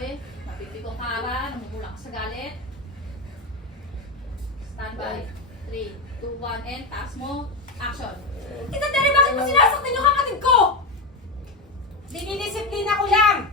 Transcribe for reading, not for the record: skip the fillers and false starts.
Okay? Napipikong ka ara, namumula ka sa galit. Stand by. 3, 2, 1, and taas mo. Action. Tita Terry, bakit mo sinasaktan yung kapatid ko? Dinidisiplina ko lang!